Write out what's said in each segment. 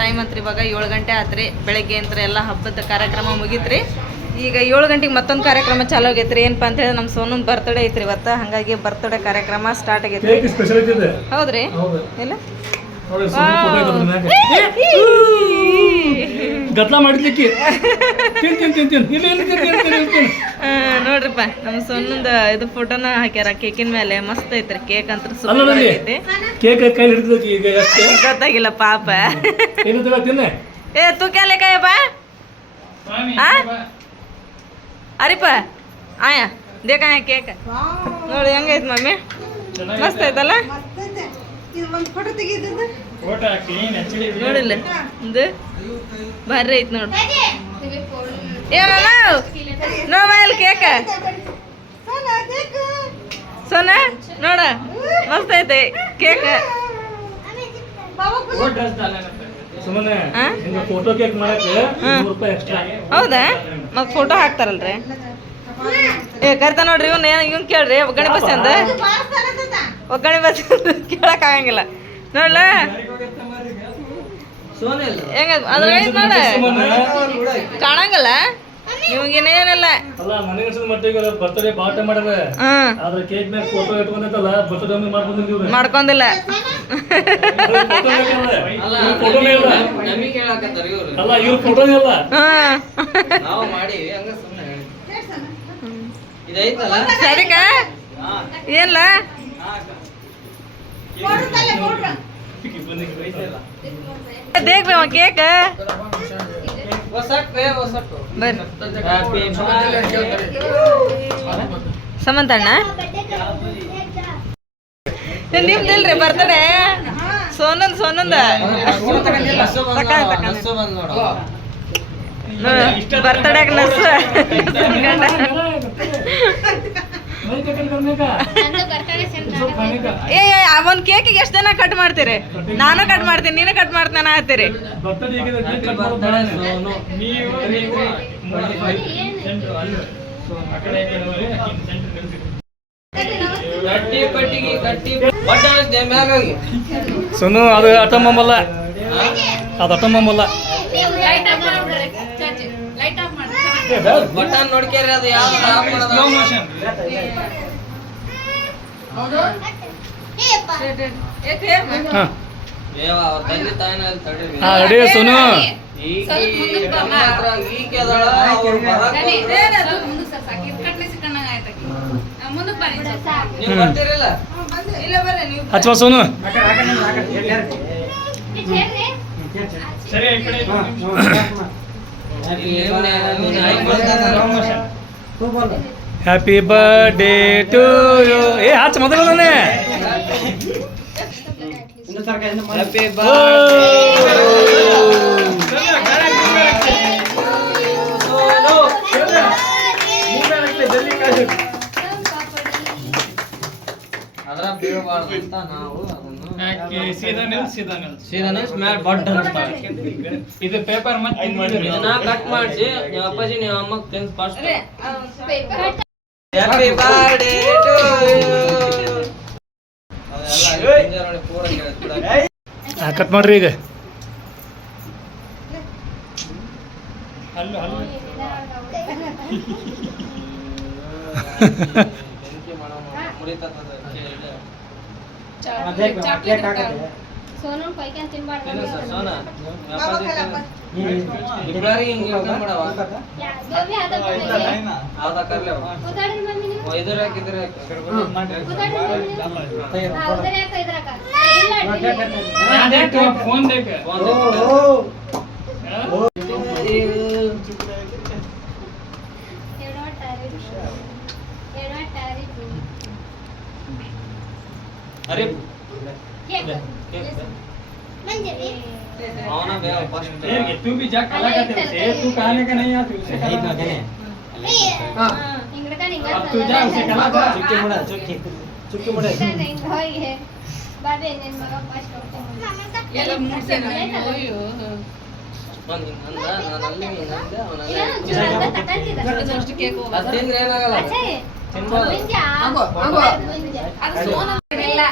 Time ಅಂತ್ರಿ ಇವಾಗ 7 ಗಂಟೆ ಆತ್ರಿ. ಬೆಳಗ್ಗೆ ಅಂತ ಎಲ್ಲ ಹಬ್ಬದ ಕಾರ್ಯಕ್ರಮ ಮುಗೀತ್ರಿ. ಈಗ 7 ಗಂಟೆಗೆ ಮತ್ತೊಂದು ಕಾರ್ಯಕ್ರಮ ಚಾಲು ಆಗೈತ್ರಿ. ಏನಪ್ಪ ಅಂತ ಹೇಳಿ ನಮ್ಮ ಸೋನನ್ ಬರ್ತ್ಡೇ ಐತ್ರಿ ಇವತ್ತು. ಹಾಗಾಗಿ ಬರ್ತ್ಡೇ ಕಾರ್ಯಕ್ರಮ ಸ್ಟಾರ್ಟ್ ಆಗೈತ್ರಿ. ಹೌದ್ರಿ ಇಲ್ಲ ಗದ್ಲ ಮಾಡಿದ್ದಕ್ಕೆ ನೋಡ್ರಿಪ್ಪ ನಮ್ಮ ಸೊನ್ನದ ಇದು ಫೋಟೋನ ಹಾಕ್ಯಾರ ಕೇಕಿನ ಮೇಲೆ. ಮಸ್ತ್ ಐತ್ರಿ ಕೇಕ್ ಅಂತ ಸೂಪರ್ ಐತಿ. ಕೇಕ್ ಕೈ ಹಿಡಿದಕ್ಕೆ ಈಗ ಗೊತ್ತಾಗಿಲ್ಲ ಪಾಪ. ಏ ತೂ ಕ್ಯಾ ಲೇಕಾ ಬಾ ಅರಿಪ ಆಯಾ ದೇಖ ಕೇಕ್ ನೋಡಿ ಹೆಂಗೈತ್ ಮಮ್ಮಿ. ಮಸ್ತ್ ಐತಲ್ಲ ನೋಡಿಲ್ಲ ಇದು ಬರ್ರಿ ಐತ್ ನೋಡು. ಏ ನೋಡ್ ಕೇಕ ಸೋನಾ ನೋಡ ಮಸ್ತ್ ಐತೆ ಕೇಕ್. ಹೌದಾ ಮತ್ ಫೋಟೋ ಹಾಕ್ತಾರಲ್ರಿ. ಏ ಕರಿತಾ ನೋಡ್ರಿ ಇವ್ನ್ ಕೇಳ್ರಿ ಒಗ್ಗರಣೆ ಬಸ್ ಅಂದ. ಒಗ್ಗರಣೆ ಬಸ್ ಕೇಳಕ್ ಆಗಂಗಿಲ್ಲ ನೋಡ್ಲ ಹೆಂಗ ಅದ್ರ ನೋಡ ಕಾಣಂಗಲ್ಲ ನಿಮ್ಗೇನೇನಿಲ್ಲ. ಮಾಡ್ಕೊಂದಿಲ್ಲ ಸರಿಕ ಏನ್ಲ देख रहे हो केक ಸಮಂತಣ್ಣ ನಿಮ್ದಿಲ್ರಿ ಬರ್ತಡೆ ಸೋನಂದ ಬರ್ತಡೇಗ ನರ್ಸ ಏ ಅವನ್ ಕೇಕಿಗೆ ಎಷ್ಟು ಜನ ಕಟ್ ಮಾಡ್ತೀರಿ? ನಾನು ಕಟ್ ಮಾಡ್ತೀನಿ, ನೀನು ಕಟ್ ಮಾಡ್ತಾನ ಆಗ್ತೀರಿ. ಸೋನು ಅದು ಅಟಮ್ಮಲ್ಲ, ಅದು ಅಟಮ್ಮಲ್ಲ. ಬಟನ್ ನೋಡ್ಕೇರಿ ಅದು ಯಾವ ಸೋನು ಹಚ್ಚುವ Sonu happy birthday to you. ಏ ಹಚ್ಚ ಮೊದಲನೇ ಹ್ಯಾಪಿ ಇದು ಪೇಪರ್ ಮತ್ತೆ ಕಟ್ ಮಾಡಿಸಿ ನಿಮ್ಮ ಅಪ್ಪಾಜಿ ನಿಮ್ಮ ಅಮ್ಮಗ್ thanks first. Happy birthday to you. Cut ಮಾಡ್ರಿ ಈಗ. सोनू कोई क्या तीन बार सोना इब्रारी इंगे ಮಾಡವ जो भी आधा कर आधा कर ले उधर मम्मी ने वो इधर है किधर है उधर का हां देख तो फोन देख अरे ना बे फर्स्ट तू भी जा कला करते से तू कहने का नहीं आती उसे कला हां इंगड़ का निंगा अब तू जा उसे कला चुटकी मुड़ा नहीं होई है बाबे ने मगा फर्स्ट ये लोग मुंह से नहीं होयो ಬಂದ ನಾನು ಅಲ್ಲಿ ನಿಂದ ಅವನ ಜಸ್ಟ್ ಕೇಕ್ ಅದೇನ್ ಏನಾಗಲ್ಲ ಅಚ್ಚೇ ತಿನ್ಬೋದು ಅದು ಸೋನ ಇಲ್ಲ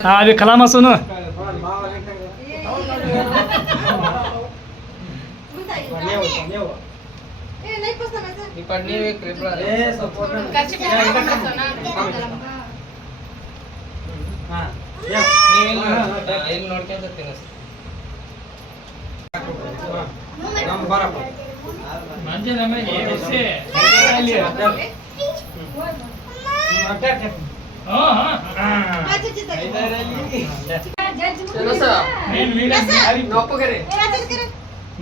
ಹಾಂ ಅವಿ ಕಲಾಮ ಸುನು ಇಲ್ಲಿ ನೋಡ್ಕೊಂತ ತಿನ್ನಿಸ್ ಮಂಜೆ ನಮಗೆ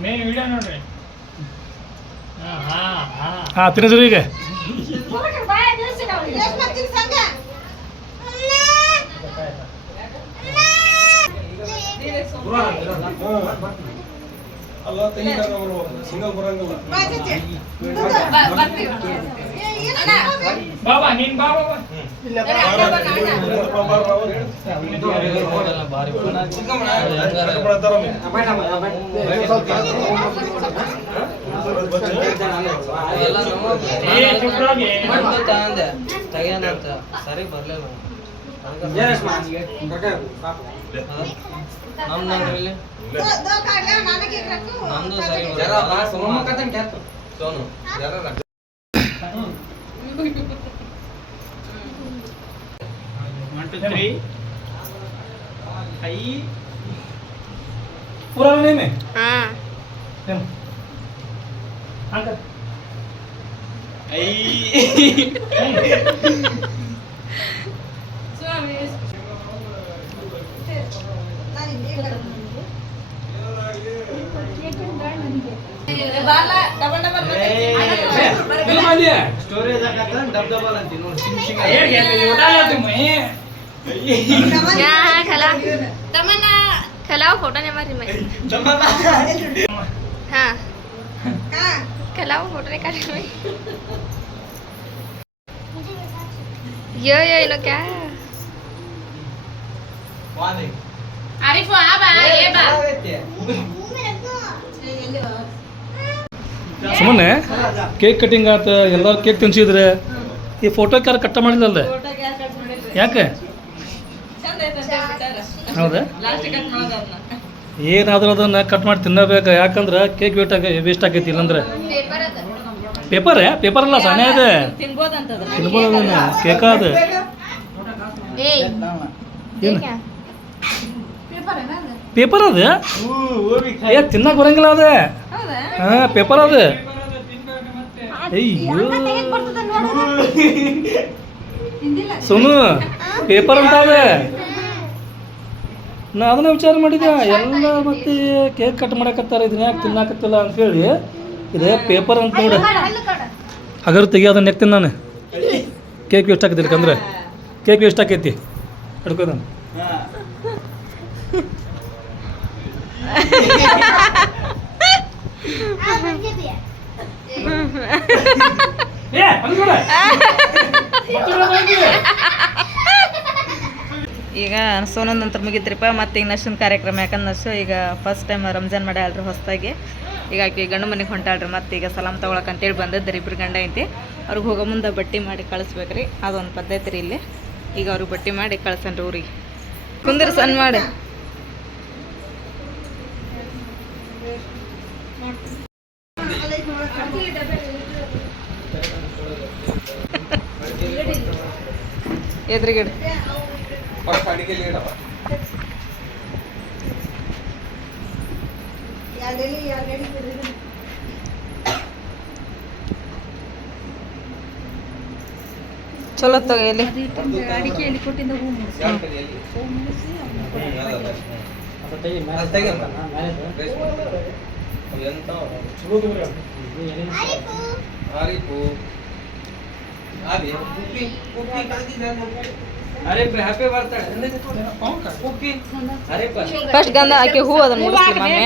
ಮೇನ್ ವಿಡಿಯೋ ನೋಡ್ರಿ ಹಾಂ ತಿನ್ನಿಸ್ರಿ ಈಗ ಬಾಬಾ ನೀನ್ ಬಾಬಾ ಸರಿ ಬರ್ಲಿಲ್ಲ ನಮ್ದು ಸರಿ ಸೋನು पूरा नहीं में ಹಾಂ ಸ್ಟೋರೇಜ್ ಆಗತ್ತ ಡಬ್ ಡಬಲ್ ಅಂತಿ ನೋಡಿ खिलाओ फोटो नहीं मारी मैं हाँ खिलाओ फोटो नहीं काटे मैं ये इनो क्या आरिफ आ बा ये बा ಸುಮ್ಮನೆ ಕೇಕ್ ಕಟಿಂಗ್ ಆತ ಎಲ್ಲರೂ ಕೇಕ್ ತಿನ್ಸಿದ್ರೆ ಈ ಫೋಟೋ ಯಾರು ಕಟ್ಟ ಮಾಡಿಲ್ಲಲ್ಲ ಯಾಕೆ ಹೌದಾ ಏನಾದರೂ ಅದನ್ನು ಕಟ್ ಮಾಡಿ ತಿನ್ನಬೇಕು ಯಾಕಂದ್ರೆ ಕೇಕ್ ವೇಸ್ಟ್ ಆಗೈತಿ ಇಲ್ಲಂದ್ರೆ ಪೇಪರ್ ಅಲ್ಲ ಸಣ್ಣ ಇದೆ ತಿನ್ಬೋದು ಅದನ್ನು ಕೇಕ ಅದು ಏನು ಪೇಪರ್ ಅದು ಏ ತಿನ್ನಕ್ಕೆ ಬರಂಗಿಲ್ಲ ಅದೇ ಹಾಂ ಪೇಪರ್ ಅದು ಅಯ್ಯೋ ಸುನು ಪೇಪರ್ ಅಂತ ಅದೇ ನಾ ಅದನ್ನ ವಿಚಾರ ಮಾಡಿದ್ದೆ ಎಲ್ಲ ಮತ್ತೆ ಕೇಕ್ ಕಟ್ ಮಾಡಕತ್ತಾರ ಇದನ್ನ ಯಾಕೆ ತಿನ್ನಾಕತ್ತಿಲ್ಲ ಅಂತೇಳಿ ಇದೆ ಪೇಪರ್ ಅಂತ ನೋಡಿ ಹಾಗಾದ್ರೆ ತೆಗಿಯೋದನ್ನ ನೆಕ್ತೀನಿ ನಾನು ಕೇಕ್ ವೇಸ್ಟ್ ಆಕೈತಿ ಅಂದ್ರೆ ಕೇಕ್ ವೇಸ್ಟ್ ಆಕೈತಿ ಹಿಡ್ಕೋದ ಈಗ ಸೋನದ ನಂತರ ಮುಗಿತ್ರಿಪ್ಪ ಮತ್ತೆ ಈಗ ನಶನ್ ಕಾರ್ಯಕ್ರಮ ಯಾಕಂದ್ರೆ ನಶು ಈಗ ಫಸ್ಟ್ ಟೈಮ್ ರಂಜಾನ್ ಮಾಡ್ಯಾಳ್ರಿ ಹೊಸದಾಗಿ ಈಗ ಆಕೆ ಗಂಡು ಮನೆಗೆ ಹೊಂಟಾಳ್ರಿ ಮತ್ತೆ ಈಗ ಸಲಾಮ್ ತೊಗೊಳಕ್ಕೆ ಅಂತೇಳಿ ಬಂದದ್ರಿ ಇಬ್ರು ಗಂಡ ಐತಿ ಅವ್ರಿಗೆ ಹೋಗೋ ಮುಂದೆ ಬಟ್ಟೆ ಮಾಡಿ ಕಳಿಸ್ಬೇಕ್ರಿ ಅದೊಂದು ಪದ್ಧತಿ ರೀ ಇಲ್ಲಿ ಈಗ ಅವ್ರಿಗೆ ಬಟ್ಟೆ ಮಾಡಿ ಕಳ್ಸನ್ರಿ ಊರಿಗೆ ಕುಂದಿರ್ ಸಣ್ಣ ಮಾಡಿ ಎದುರುಗಡೆ ಚಲೋ ತಗೋ ಎಲ್ಲಿ ಅಡಿಕೆಯಲ್ಲಿ ಕೊಟ್ಟಿದ್ದ ಹೂ ಅರೆ ಹ್ಯಾಪಿ ಬರ್ತಾಳೆ ಅರೆ ಫಸ್ಟ್ ಗಂಧ ಹಾಕಿ ಹೂ ಅದನ್ನ ಮುಗಿಸ್ಲಿ ಮಮ್ಮಿ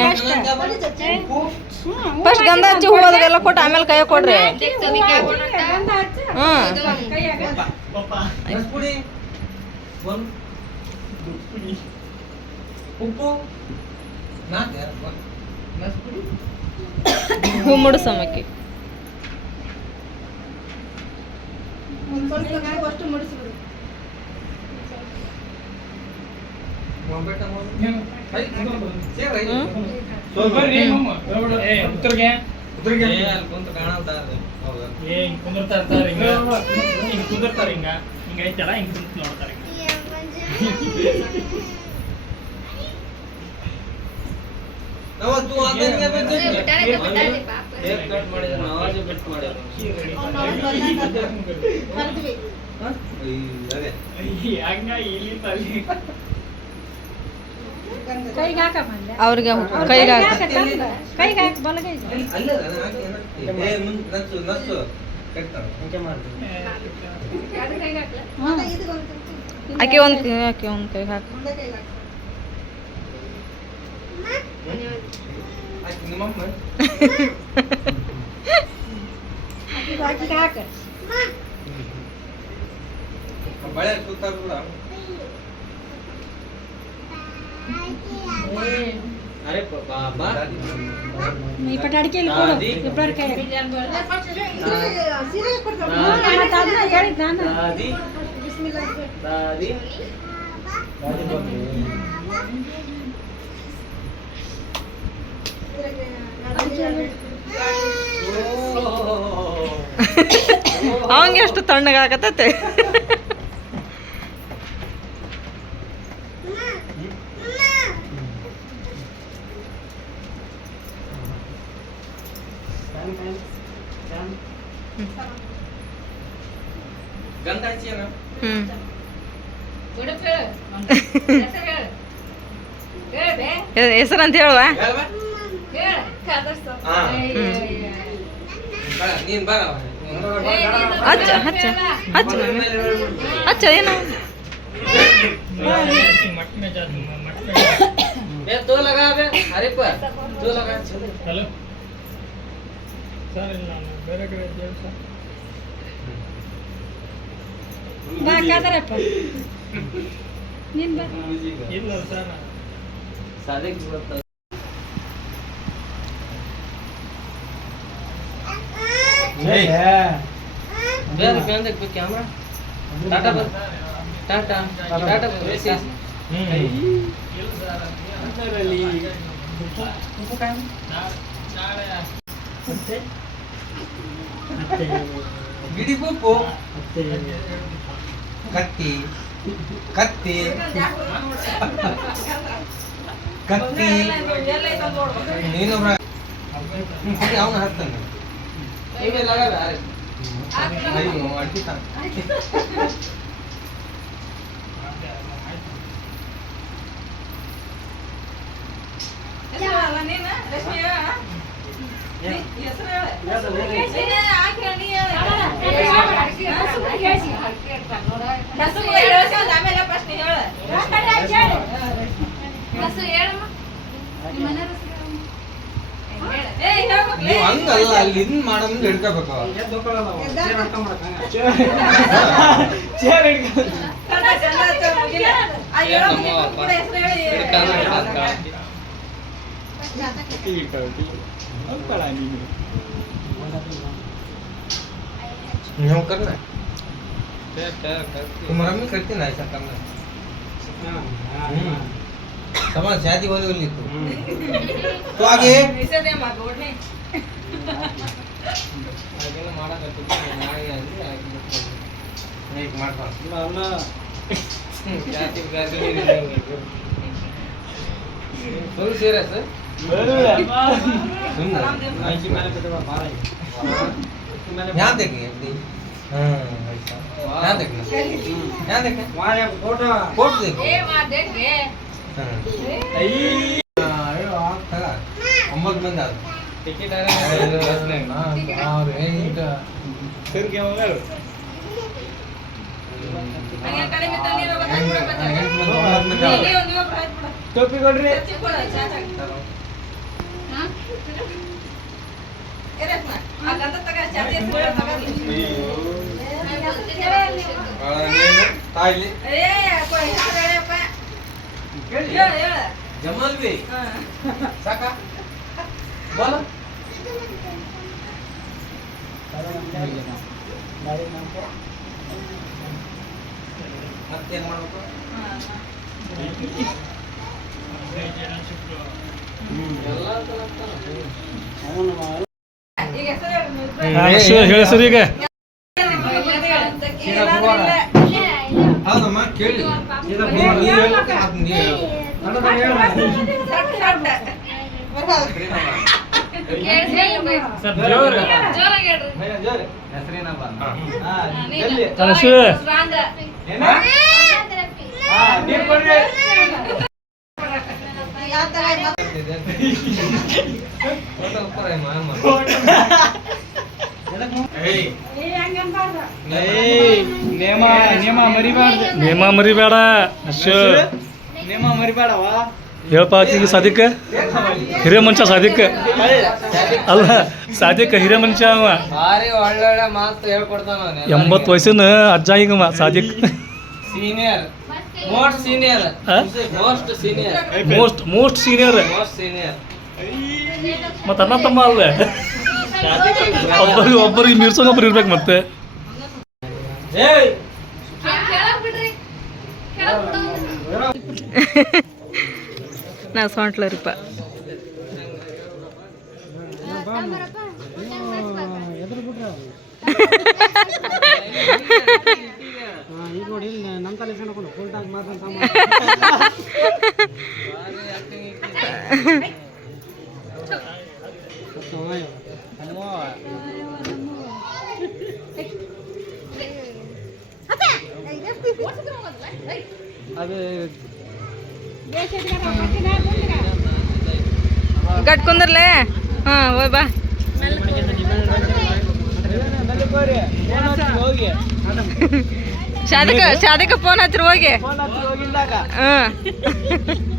ಫಸ್ಟ್ ಗಂಧ ಹಚ್ಚಿ ಹೂ ಅದೆಲ್ಲ ಕೊಟ್ಟು ಆಮೇಲೆ ಕೈ ಕೊಡ್ರಿ ಉಪ್ಪು ಹೂ ಮುಡ್ಸಮ್ಮಕ್ಕಿ ಉತ್ತರ್ಗೆ ಅಲ್ಲಿ ಕುಂತು ಕಾಣಲ್ತಾರ ಹಿಂಗ್ ಕುಂದಿರ್ತಾ ಇರ್ತಾರೆ ಹಿಂಗ್ ಕುಂದಿರ್ತಾರೆ ಹಿಂಗ ಐತಲ್ಲ ಹಿಂಗ್ ಕುಂತ್ ನೋಡ್ತಾರೆ ತೂ ಆತನಿಗೆ ಬಿಟ್ಟಾರೆ ಪಾಪ ಹೇಗ್ ಕಟ್ ಮಾಡಿದ್ರು ನಾವಾಜೆ ಬಿಟ್ಟು ಮಾಡಿದ್ರು ಅದೇ ಹಂಗ ಇಲ್ಲಿ ತಲ್ಲಿ ಅವ್ರಿಗೆ ಕೈಗೆ ಹಾಕ ಅಲ್ಲ ನಸ್ಸು ನಸ್ಸು ಕಟ್ತಾರ ಆಕೆ ಒಂದು ಕೈಗೆ ಹಾಕ ನಿಮ್ಮಮ್ಮ ಬಳೆ ಕೂತಾರ ಕೂಡ अरे बाबा मी पटाडके दादी इब्रार काय दादी दादी ಅವಂಗೆ ಎಷ್ಟು ತಣ್ಣಗಾಗತ್ತೆ ಗಂಧಾಚಿ ಅಣ್ಣ ಹೆಸರಂತ ಹೇಳುವ ನೀನ್ ಬರ ಹಚ್ಚ ಹಚ್ಚ ಹಚ್ಚ ಹಚ್ಚ ಏನು तो लगा बे अरे पर तो लगा ಹಲೋ ಸರ್ ಇಲ್ಲ ನಾನು ಬೇರೆ ಕಡೆ ಇದ್ದೇವೆ ಸರ್ बा कादरಪ್ಪ ನೀನ್ ಬಾ ಇಲ್ಲ ಸರ್ सादे जुड़ता यार क्या देख पे कैमरा टाटा पर टाटा टाटा पर वैसे ಇಲ್ಲ ಸರ್ ಅದರಲ್ಲಿ ನಾಳೆ ಮತ್ತೆ ಗಿಡಿ ಪೋಪೋ ಕತ್ತಿ ಕತ್ತಿ ಕತ್ತಿ ನೀನೊಬ್ರ ಅವನು ಹತ್ತಾನೆ ಈಗ ಲಗಾವ ಅಯ್ಯೋ ಅಡ್ಡಿತ ನೀವು ಹಂಗಲ್ಲ ಅಲ್ಲಿ ಇದ್ ಮಾಡೋದ್ ಹಿಡ್ಕೋಬೇಕು हम करना तुम्हारा भी करते ना ऐसा करना समाज शादी वाली वाली तो आगे फुल सीरियस यहाँ देखिए यहाँ देखना यहाँ देखना फोटो फोटो देखो ಒಂಬತ್ತು ಮಂದಿ ಆದ ಟಿಕೆಟ್ ಟೋಪಿ ಕೊಡ್ರಿ ತಾಯಿಲಿ ಜಮಲ್ ಬಿ ಸಾಕಾ बोल ಮತ್ತೇನ್ ಮಾಡ್ಬೇಕು ಈಗ ಹೆಸರು ಹೇಳಿ ಸರ್ ಈಗ ಹೌದಮ್ಮ ಕೇಳಿ ನೇಮ ಮರಿಬೇಡ ಹೇಳಪ್ಪ ಆಕಿಗೆ ಸಾದಿಕ್ ಹಿರಿಯ ಮನುಷ್ಯ ಸಾದಿಕ್ ಅಲ್ಲ ಸಾದಿಕ್ ಹಿರಿಯ ಮನುಷ್ಯ ಅವ ಭಾರಿ ಒಳ್ಳೊಳ್ಳೆ ಮಾತು ಹೇಳ್ಕೊಡ್ತಾನ 80 ವಯಸ್ಸಿನ ಅಜ್ಜ ಈಗ Sadiq senior most senior most senior most senior most senior ಮತ್ತೆ ಅಣ್ಣ ತಮ್ಮ ಅಲ್ಲ ಒಬ್ಬರಿಗೆ ಮೀರ್ಸೋಂಗ ಒಬ್ರು ಇರ್ಬೇಕು ಮತ್ತೆ ನಾ ಸೊಂಟ್ಲರಿಪ್ಪ ಈಗ ನೋಡಿ ನಮ್ಮ ತಲೆ ಸಣ್ಣ ಫುಲ್ ಟಾಕ್ ಮಾತಾಡ್ತಾ ಅದು ಗಟ್ ಕುಂದ್ರಲೆ ಹಾಂ ಹೋಯ್ ಬಾ ಶಾದಿಕ ಫೋನ್ ಹಚ್ಚಿರ ಹೋಗಿ ಹಾಂ